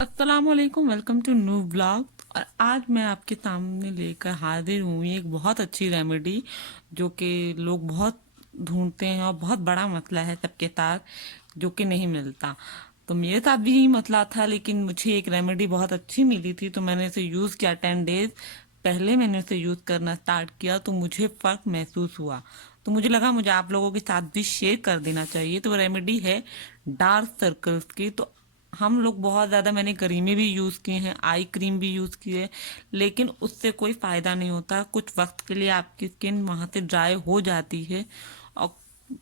अस्सलामुअलैकुम, welcome to new blog. और आज मैं आपके सामने लेकर हाजिर हुई एक बहुत अच्छी रेमेडी जो कि लोग बहुत ढूंढते हैं और बहुत बड़ा मसला है सबके साथ, जो कि नहीं मिलता। तो मेरे साथ भी यही मसला था, लेकिन मुझे एक रेमेडी बहुत अच्छी मिली थी तो मैंने इसे यूज़ किया। 10 डेज पहले मैंने इसे यूज़ करना स्टार्ट किया तो मुझे फ़र्क महसूस हुआ। तो मुझे लगा मुझे आप लोगों के साथ भी शेयर कर देना चाहिए। तो वो रेमेडी है डार्क सर्कल्स की। तो हम लोग बहुत ज़्यादा, मैंने क्रीमें भी यूज़ की हैं, आई क्रीम भी यूज़ की है, लेकिन उससे कोई फ़ायदा नहीं होता। कुछ वक्त के लिए आपकी स्किन वहाँ से ड्राई हो जाती है और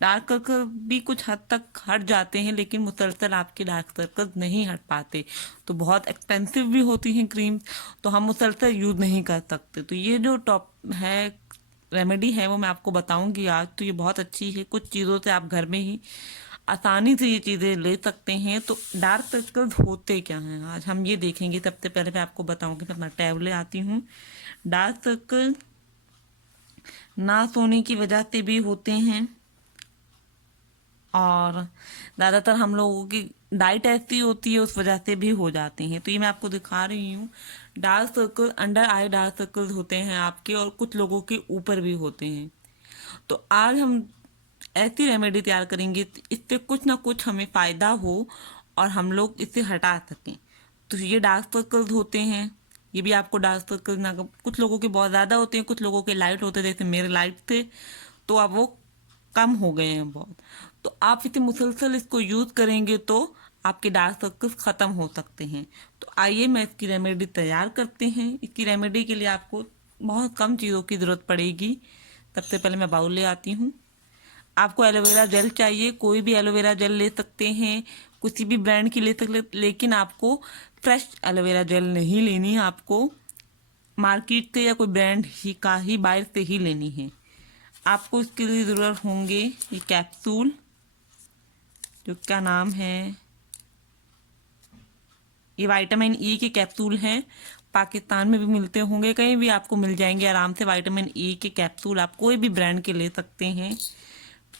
डार्क सर्कल भी कुछ हद तक हट जाते हैं, लेकिन मुसलसल आपके डार्क सर्कल नहीं हट पाते। तो बहुत एक्सपेंसिव भी होती हैं क्रीम, तो हम मुसलसल यूज़ नहीं कर सकते। तो ये जो टॉप है, रेमेडी है, वो मैं आपको बताऊंगी आज। तो ये बहुत अच्छी है, कुछ चीज़ों से आप घर में ही आसानी से ये चीज़ें ले सकते हैं। तो डार्क सर्कल्स होते क्या हैं आज हम ये देखेंगे। सबसे पहले मैं आपको बताऊंगी, मैं अपना टैब ले आती हूँ। डार्क सर्कल ना सोने की वजह से भी होते हैं, और ज़्यादातर हम लोगों की डाइट ऐसी होती है उस वजह से भी हो जाते हैं। तो ये मैं आपको दिखा रही हूँ। Dark circle, under eye dark circles होते हैं आपके, और कुछ लोगों के ऊपर भी होते हैं। तो आज हम ऐसी रेमेडी तैयार करेंगे इससे कुछ ना कुछ हमें फ़ायदा हो और हम लोग इसे हटा सकें। तो ये डार्क सर्कल्स होते हैं, ये भी आपको डार्क सर्कल्स ना, कुछ लोगों के बहुत ज़्यादा होते हैं, कुछ लोगों के लाइट होते हैं, जैसे मेरे लाइट थे तो अब वो कम हो गए हैं बहुत। तो आप इसे मुसलसल इसको यूज़ करेंगे तो आपके डार्क सर्कल्स ख़त्म हो सकते हैं। तो आइए मैं इसकी रेमेडी तैयार करते हैं। इसकी रेमेडी के लिए आपको बहुत कम चीज़ों की ज़रूरत पड़ेगी। सबसे पहले मैं बाउल ले आती हूँ। आपको एलोवेरा जेल चाहिए, कोई भी एलोवेरा जेल ले सकते हैं, किसी भी ब्रांड की ले सकते, लेकिन आपको फ्रेश एलोवेरा जेल नहीं लेनी है। आपको मार्केट से या कोई ब्रांड ही का ही बाहर से ही लेनी है। आपको इसके लिए ज़रूरत होंगे ये कैप्सूल, जो क्या नाम है, ये विटामिन ई के कैप्सूल हैं। पाकिस्तान में भी मिलते होंगे, कहीं भी आपको मिल जाएंगे आराम से। विटामिन ई के कैप्सूल आप कोई भी ब्रांड के ले सकते हैं।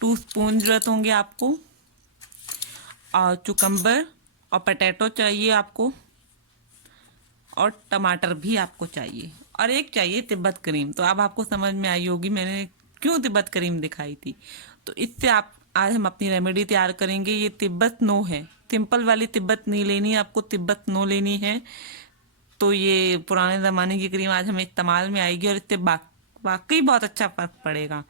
2 स्पून ज़रूरत होंगे आपको। और चुकम्बर और पटेटो चाहिए आपको, और टमाटर भी आपको चाहिए, और एक चाहिए तिब्बत क्रीम। तो अब आपको समझ में आई होगी मैंने क्यों तिब्बत क्रीम दिखाई थी। तो इससे आप आज हम अपनी रेमेडी तैयार करेंगे। ये तिब्बत नो है, सिंपल वाली तिब्बत नहीं लेनी है आपको, तिब्बत नो लेनी है। तो ये पुराने ज़माने की क्रीम आज हमें इस्तेमाल में आएगी और इससे वाकई बहुत अच्छा फर्क पड़ेगा।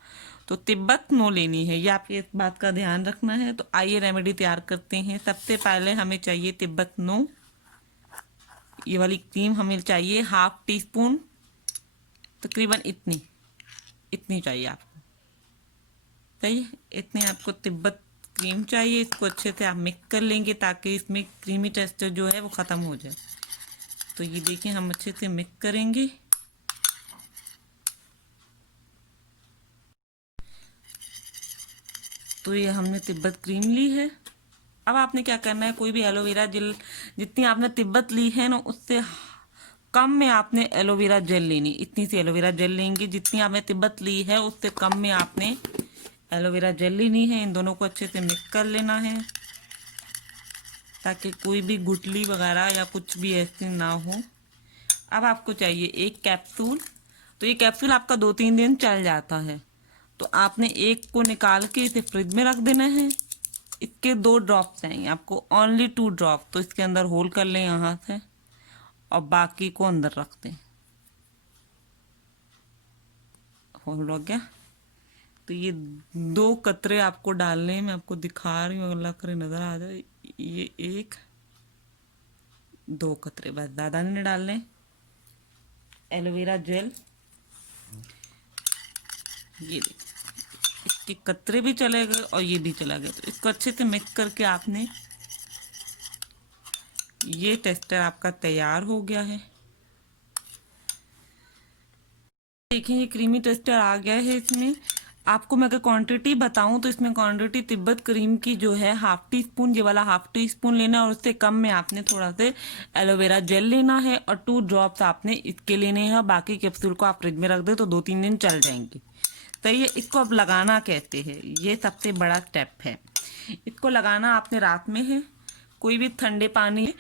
तो तिब्बत नो लेनी है, ये आपके इस बात का ध्यान रखना है। तो आइए रेमेडी तैयार करते हैं। सबसे पहले हमें चाहिए तिब्बत नो। ये वाली क्रीम हमें चाहिए 1/2 टी स्पून, तकरीबन इतनी इतनी चाहिए आपको। सही है, इतनी आपको तिब्बत क्रीम चाहिए। इसको अच्छे से आप मिक्स कर लेंगे ताकि इसमें क्रीमी टेक्सचर जो है वो ख़त्म हो जाए। तो ये देखिए, हम अच्छे से मिक्स करेंगे। तो ये हमने तिब्बत क्रीम ली है। अब आपने क्या करना है, कोई भी एलोवेरा जेल, जितनी आपने तिब्बत ली है ना उससे कम में आपने एलोवेरा जेल लेनी। इतनी सी एलोवेरा जेल लेंगे, जितनी आपने तिब्बत ली है उससे कम में आपने एलोवेरा जेल लेनी है। इन दोनों को अच्छे से मिक्स कर लेना है ताकि कोई भी गुठली वगैरह या कुछ भी ऐसे ना हो। अब आपको चाहिए एक कैप्सूल। तो ये कैप्सूल आपका 2-3 दिन चल जाता है। तो आपने एक को निकाल के इसे फ्रिज में रख देना है। इसके 2 ड्रॉप चाहिए आपको, ओनली 2 ड्रॉप। तो इसके अंदर होल कर लें यहाँ से और बाकी को अंदर रख दें। होल हो गया। तो ये 2 कतरे आपको डालने हैं, मैं आपको दिखा रही हूँ, अल्लाह करे नज़र आ जाए। ये 1-2 कतरे, बस ज़्यादा नहीं डालने। एलोवेरा जेल, ये देखिए, इसके कतरे भी चले गए और ये भी चला गया। तो इसको अच्छे से मिक्स करके आपने, ये टेस्टर आपका तैयार हो गया है। देखिए, ये क्रीमी टेस्टर आ गया है। इसमें आपको मैं अगर क्वांटिटी बताऊं तो इसमें क्वांटिटी तिब्बत क्रीम की जो है 1/2 टी स्पून, ये वाला 1/2 टी स्पून लेना है, और उससे कम में आपने थोड़ा से एलोवेरा जेल लेना है, और 2 ड्रॉप्स आपने इसके लेने हैं। और बाकी कैप्सूल को आप फ्रिज में रख दे तो 2-3 दिन चल जाएंगे। तो ये, इसको अब लगाना कैसे है, ये सबसे बड़ा स्टेप है। इसको लगाना आपने रात में है, कोई भी ठंडे पानी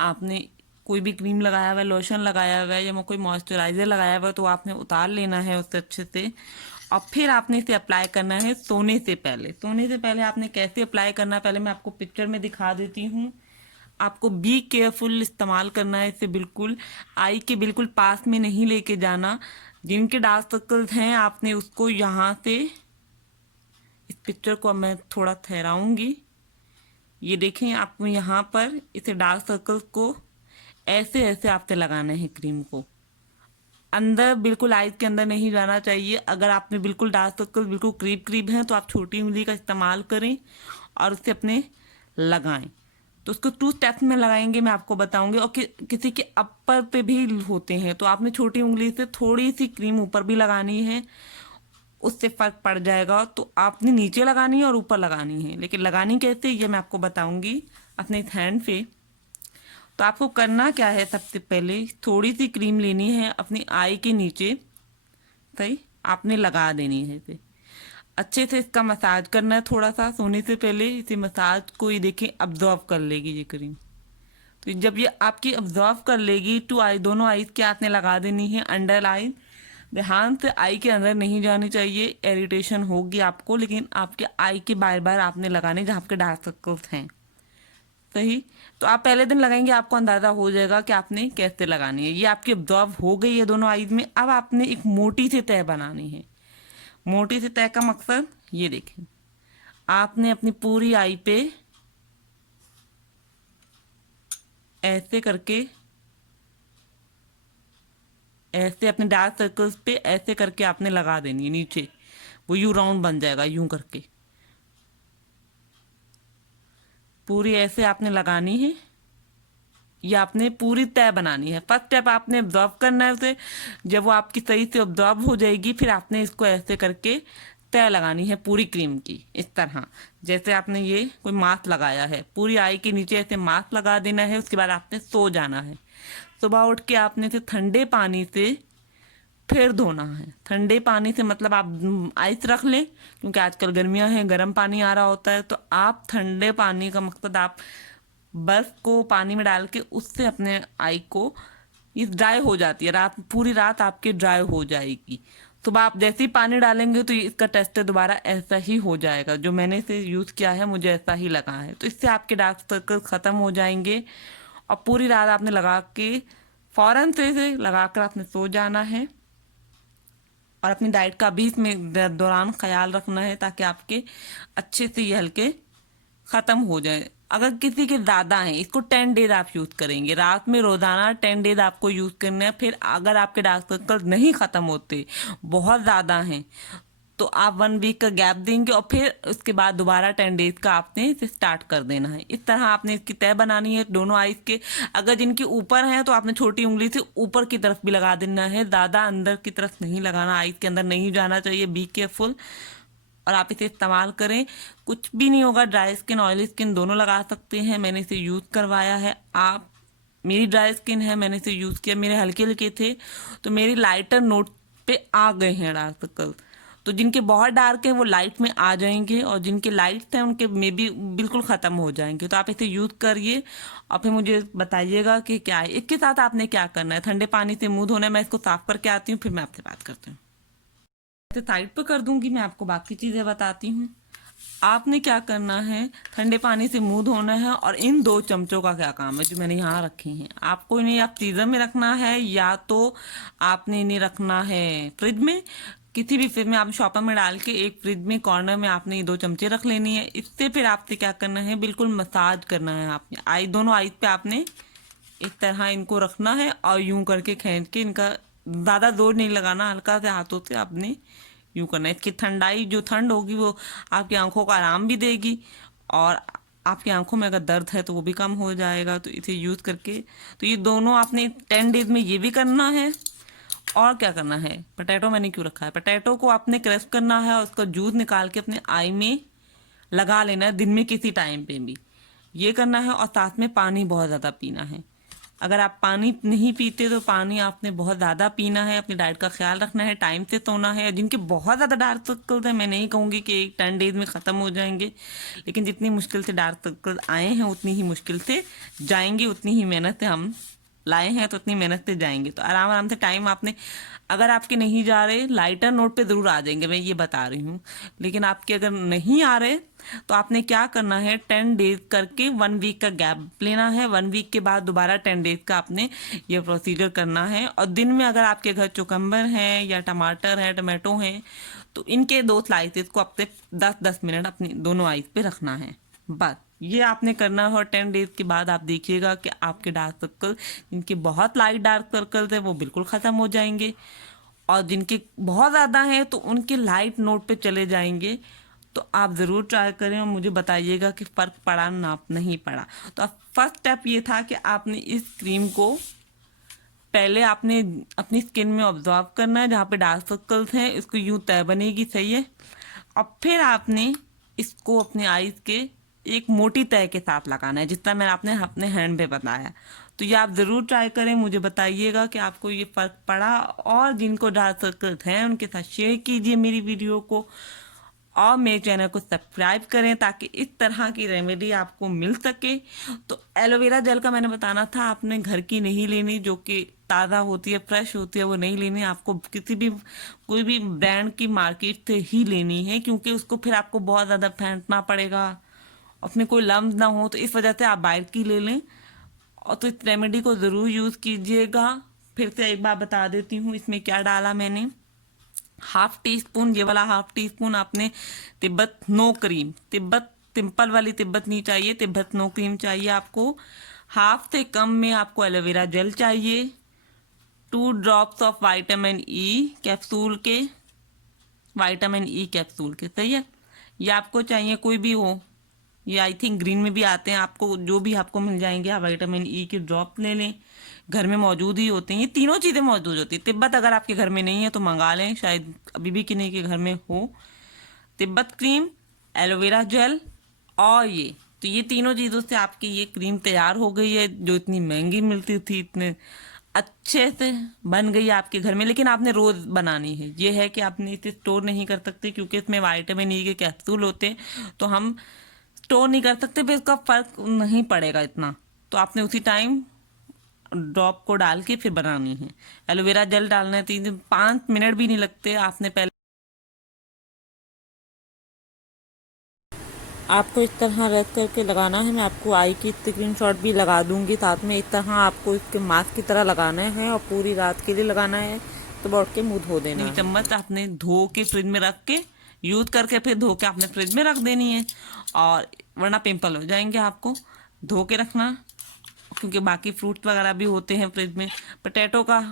आपने कोई भी क्रीम लगाया हुआ है, लोशन लगाया हुआ है या कोई मॉइस्चराइजर लगाया हुआ है, तो आपने उतार लेना है उससे अच्छे से। और फिर आपने इसे अप्लाई करना है सोने से पहले। सोने से पहले आपने कैसे अप्लाई करना है, पहले मैं आपको पिक्चर में दिखा देती हूँ। आपको बी केयरफुल इस्तेमाल करना है इसे, बिल्कुल आई के बिल्कुल पास में नहीं लेके जाना। जिनके डार्क सर्कल्स हैं आपने उसको यहाँ से, इस पिक्चर को अब मैं थोड़ा ठहराऊंगी। ये देखें, आपको यहाँ पर इसे डार्क सर्कल्स को ऐसे ऐसे आपसे लगाना है क्रीम को। अंदर बिल्कुल आईज के अंदर नहीं जाना चाहिए। अगर आपने बिल्कुल डार्क सर्कल्स बिल्कुल करीब करीब हैं तो आप छोटी उंगली का इस्तेमाल करें और उसे अपने लगाएं। तो उसको 2 स्टेप्स में लगाएंगे, मैं आपको बताऊंगी। और किसी के अपर पे भी होते हैं तो आपने छोटी उंगली से थोड़ी सी क्रीम ऊपर भी लगानी है, उससे फर्क पड़ जाएगा। तो आपने नीचे लगानी है और ऊपर लगानी है, लेकिन लगानी कैसे ये मैं आपको बताऊंगी अपने हैंड पे। तो आपको करना क्या है, सबसे पहले थोड़ी सी क्रीम लेनी है अपनी आई के नीचे, सही आपने लगा देनी है इसे। अच्छे से इसका मसाज करना है थोड़ा सा सोने से पहले। इसे मसाज को ये देखें अब्जॉर्व कर लेगी ये क्रीम। तो जब ये आपकी अब्जॉर्व कर लेगी, 2 आई दोनों आईज के आपने लगा देनी है, अंडर आई। ध्यान से आई के अंदर नहीं जानी चाहिए, इरिटेशन होगी आपको, लेकिन आपके आई के बार बार आपने लगाने जहाँ आपके डार्क सर्कल्स हैं, सही। तो आप पहले दिन लगाएंगे, आपको अंदाजा हो जाएगा कि आपने कैसे लगानी है। ये आपकी अब्जॉर्व हो गई है दोनों आईज में। अब आपने एक मोटी सी तह बनानी है। मोटी सी तह का मकसद ये देखें, आपने अपनी पूरी आई पे ऐसे करके, ऐसे अपने डार्क सर्कल्स पे ऐसे करके आपने लगा देनी है नीचे। वो यू राउंड बन जाएगा यूं करके, पूरी ऐसे आपने लगानी है। ये आपने पूरी तय बनानी है। फर्स्ट स्टेप आपने ऑब्जर्व करना है उसे। जब वो आपकी सही से ऑब्जर्व हो जाएगी, फिर आपने इसको ऐसे करके तय लगानी है पूरी क्रीम की, इस तरह जैसे आपने ये कोई मास्क लगाया है। पूरी आई के नीचे ऐसे मास्क लगा देना है। उसके बाद आपने सो जाना है। सुबह उठ के आपने इसे ठंडे पानी से फिर धोना है। ठंडे पानी से मतलब आप आइस रख लें, क्योंकि आजकल गर्मियां हैं, गर्म पानी आ रहा होता है। तो आप ठंडे पानी का मकसद, आप बर्फ को पानी में डाल के उससे अपने आई को, ये ड्राई हो जाती है, रात पूरी रात आपकी ड्राई हो जाएगी। सुबह आप जैसे ही पानी डालेंगे तो इसका टेस्ट दोबारा ऐसा ही हो जाएगा। जो मैंने इसे यूज़ किया है मुझे ऐसा ही लगा है। तो इससे आपके डार्क सर्कल ख़त्म हो जाएंगे। और पूरी रात आपने लगा के फौरन से इसे लगा कर आपने सो जाना है। और अपनी डाइट का भी इसमें दौरान ख्याल रखना है, ताकि आपके अच्छे से ये हल्के ख़त्म हो जाए। अगर किसी के ज़्यादा हैं, इसको 10 डेज आप यूज़ करेंगे, रात में रोज़ाना 10 डेज आपको यूज़ करना है। फिर अगर आपके डार्क सर्कल नहीं ख़त्म होते, बहुत ज़्यादा हैं, तो आप 1 वीक का गैप देंगे और फिर उसके बाद दोबारा 10 डेज का आपने इसे स्टार्ट कर देना है। इस तरह आपने इसकी तय बनानी है दोनों आइज के। अगर जिनके ऊपर हैं तो आपने छोटी उंगली से ऊपर की तरफ भी लगा देना है, ज़्यादा अंदर की तरफ नहीं लगाना, आइज के अंदर नहीं जाना चाहिए। बी केयरफुल और आप इसे इस्तेमाल करें, कुछ भी नहीं होगा। ड्राई स्किन ऑयली स्किन दोनों लगा सकते हैं। मैंने इसे यूज़ करवाया है। आप, मेरी ड्राई स्किन है, मैंने इसे यूज़ किया, मेरे हल्के हल्के थे तो मेरी लाइटर नोट पे आ गए हैं डार्क सर्कल। तो जिनके बहुत डार्क हैं वो लाइट में आ जाएंगे, और जिनके लाइट हैं उनके मे बी बिल्कुल ख़त्म हो जाएंगे। तो आप इसे यूज़ करिए और फिर मुझे बताइएगा कि क्या है। इसके साथ आपने क्या करना है, ठंडे पानी से मुंह धोना है। मैं इसको साफ करके आती हूँ, फिर मैं आपसे बात करती हूँ। साइड पर कर दूंगी, मैं आपको बाकी चीज़ें बताती हूँ। आपने क्या करना है, ठंडे पानी से मुंह धोना है। और इन 2 चमचों का क्या काम है जो मैंने यहाँ रखे हैं, आपको इन्हें या फ्रीजर में रखना है या तो आपने इन्हें रखना है फ्रिज में। किसी भी फ्रिज में आप शॉपर में डाल के एक फ्रिज में कॉर्नर में आपने ये 2 चमचे रख लेनी है। इससे फिर आपसे क्या करना है, बिल्कुल मसाज करना है। आपने आई दोनों आइज पे आपने इस तरह इनको रखना है और यूं करके खींच के, इनका ज़्यादा जोर नहीं लगाना, हल्का से हाथों से आपने यूं करना है। इसकी ठंडाई, जो ठंड होगी वो आपकी आंखों को आराम भी देगी, और आपकी आंखों में अगर दर्द है तो वो भी कम हो जाएगा। तो इसे यूज़ करके, तो ये दोनों आपने 10 डेज में ये भी करना है। और क्या करना है, पोटैटो मैंने क्यों रखा है, पोटैटो को आपने क्रश करना है और उसका जूस निकाल के अपने आई में लगा लेना है, दिन में किसी टाइम पे भी ये करना है। और साथ में पानी बहुत ज़्यादा पीना है। अगर आप पानी नहीं पीते तो पानी आपने बहुत ज़्यादा पीना है, अपनी डाइट का ख्याल रखना है, टाइम से सोना है। जिनके बहुत ज़्यादा डार्क सर्कल्स हैं, मैं नहीं कहूँगी कि 10 डेज में ख़त्म हो जाएंगे, लेकिन जितनी मुश्किल से डार्क सर्कल आए हैं उतनी ही मुश्किल से जाएंगे, उतनी ही मेहनत से हम लाए हैं तो उतनी मेहनत से जाएंगे। तो आराम आराम से टाइम आपने, अगर आपके नहीं जा रहे लाइटर नोट पे ज़रूर आ जाएंगे, मैं ये बता रही हूँ। लेकिन आपके अगर नहीं आ रहे तो आपने क्या करना है, 10 डेज करके 1 वीक का गैप लेना है। 1 वीक के बाद दोबारा 10 डेज का आपने ये प्रोसीजर करना है। और दिन में अगर आपके घर चुकंदर हैं या टमाटर है, टमाटो हैं, तो इनके 2 स्लाइसेस को आपसे 10-10 मिनट अपनी दोनों आइज पे रखना है। बस ये आपने करना है। और 10 डेज के बाद आप देखिएगा कि आपके डार्क सर्कल, जिनके बहुत लाइट डार्क सर्कल्स है वो बिल्कुल ख़त्म हो जाएंगे, और जिनके बहुत ज़्यादा हैं तो उनके लाइट नोट पे चले जाएंगे। तो आप ज़रूर ट्राई करें और मुझे बताइएगा कि फ़र्क पड़ा ना नहीं पड़ा। तो फर्स्ट स्टेप ये था कि आपने इस क्रीम को पहले आपने अपनी स्किन में ऑब्जर्व करना है, जहाँ पे डार्क सर्कल्स हैं इसको यूं तय बनेगी, सही है। और फिर आपने इसको अपने आईज के एक मोटी तय के साथ लगाना है, जितना मैंने आपने अपने हैंड पे बताया। तो ये आप ज़रूर ट्राई करें, मुझे बताइएगा कि आपको ये फ़र्क पड़ा। और जिनको डार्क सर्कल्स हैं उनके साथ शेयर कीजिए मेरी वीडियो को, और मेरे चैनल को सब्सक्राइब करें ताकि इस तरह की रेमेडी आपको मिल सके। तो एलोवेरा जेल का मैंने बताना था, आपने घर की नहीं लेनी, जो कि ताज़ा होती है, फ्रेश होती है, वो नहीं लेनी। आपको किसी भी कोई भी ब्रांड की मार्केट से ही लेनी है, क्योंकि उसको फिर आपको बहुत ज़्यादा फेंटना पड़ेगा, उसमें कोई लम्ब ना हो। तो इस वजह से आप बाहर की ले लें। और तो इस रेमेडी को ज़रूर यूज़ कीजिएगा। फिर से एक बार बता देती हूँ इसमें क्या डाला मैंने। 1/2 टी स्पून, ये वाला 1/2 टी स्पून आपने तिब्बत नो क्रीम, तिब्बत सिंपल वाली तिब्बत नहीं चाहिए, तिब्बत नो क्रीम चाहिए आपको। हाफ से कम में आपको एलोवेरा जेल चाहिए। 2 drops of vitamin E capsule के, विटामिन ई कैप्सूल के, सही है। ये आपको चाहिए, कोई भी हो, ये आई थिंक ग्रीन में भी आते हैं, आपको जो भी आपको मिल जाएंगे। आप विटामिन ई के ड्रॉप ले लें, घर में मौजूद ही होते हैं, ये तीनों चीज़ें मौजूद होती हैं। तिब्बत अगर आपके घर में नहीं है तो मंगा लें, शायद अभी भी किन्हीं के घर में हो। तिब्बत क्रीम, एलोवेरा जेल और ये, तो ये तीनों चीज़ों से आपकी ये क्रीम तैयार हो गई है, जो इतनी महंगी मिलती थी, इतने अच्छे से बन गई आपके घर में। लेकिन आपने रोज़ बनानी है। ये है कि आपने इसे स्टोर नहीं कर सकते, क्योंकि इसमें विटामिन ई के कैप्सूल होते हैं, तो हम स्टोर नहीं कर सकते, फिर इसका फ़र्क नहीं पड़ेगा इतना। तो आपने उसी टाइम ड्रॉप को डाल के फिर बनानी है। एलोवेरा जेल डालना है, 3-5 मिनट भी नहीं लगते। आपने पहले आपको इस तरह रख करके लगाना है। मैं आपको आई की स्क्रीनशॉट भी लगा दूंगी साथ में। इस तरह आपको इसके मास्क की तरह लगाना है और पूरी रात के लिए लगाना है। तो बैठ के मुंह धो देना है। चम्मच आपने धो के फ्रिज में रख के, यूज करके फिर धो के आपने फ्रिज में रख देनी है, और वरना पिंपल हो जाएंगे। आपको धो के रखना, क्योंकि बाकी फ्रूट वगैरह भी होते हैं फ्रिज में। पोटैटो का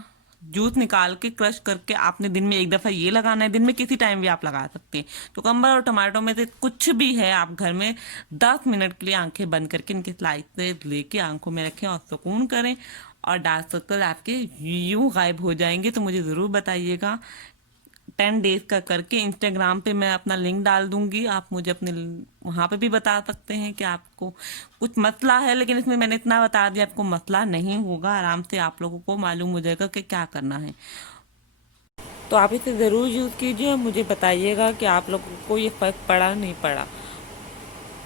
जूस निकाल के क्रश करके आपने दिन में एक दफ़ा ये लगाना है। दिन में किसी टाइम भी आप लगा सकते हैं। चुकंदर और टमाटो में से कुछ भी है आप घर में, 10 मिनट के लिए आंखें बंद करके इनके स्लाइस से लेके आंखों में रखें और सुकून करें, और डार्क सर्कल आपके यूं गायब हो जाएंगे। तो मुझे ज़रूर बताइएगा। 10 डेज का करके इंस्टाग्राम पे मैं अपना लिंक डाल दूंगी, आप मुझे अपने वहाँ पे भी बता सकते हैं कि आपको कुछ मसला है। लेकिन इसमें मैंने इतना बता दिया, आपको मसला नहीं होगा, आराम से आप लोगों को मालूम हो जाएगा कि क्या करना है। तो आप इसे ज़रूर यूज़ कीजिए और मुझे बताइएगा कि आप लोगों को ये फ़र्क पड़ा नहीं पड़ा।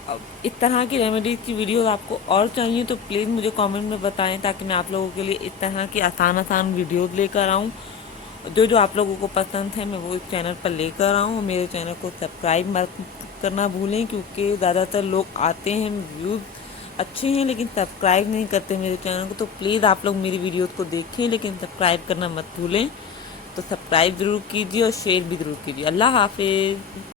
अब इस तरह की रेमेडीज़ की वीडियोस आपको और चाहिए तो प्लीज़ मुझे कमेंट में बताएं, ताकि मैं आप लोगों के लिए इस तरह की आसान आसान वीडियोस लेकर आऊँ। जो जो आप लोगों को पसंद है मैं वो इस चैनल पर लेकर आऊँ। मेरे चैनल को सब्सक्राइब मत करना भूलें, क्योंकि ज़्यादातर लोग आते हैं, व्यूज़ अच्छे हैं, लेकिन सब्सक्राइब नहीं करते मेरे चैनल को। तो प्लीज़ आप लोग मेरी वीडियोस को देखें, लेकिन सब्सक्राइब करना मत भूलें। तो सब्सक्राइब ज़रूर कीजिए और शेयर भी ज़रूर कीजिए। अल्लाह हाफिज़।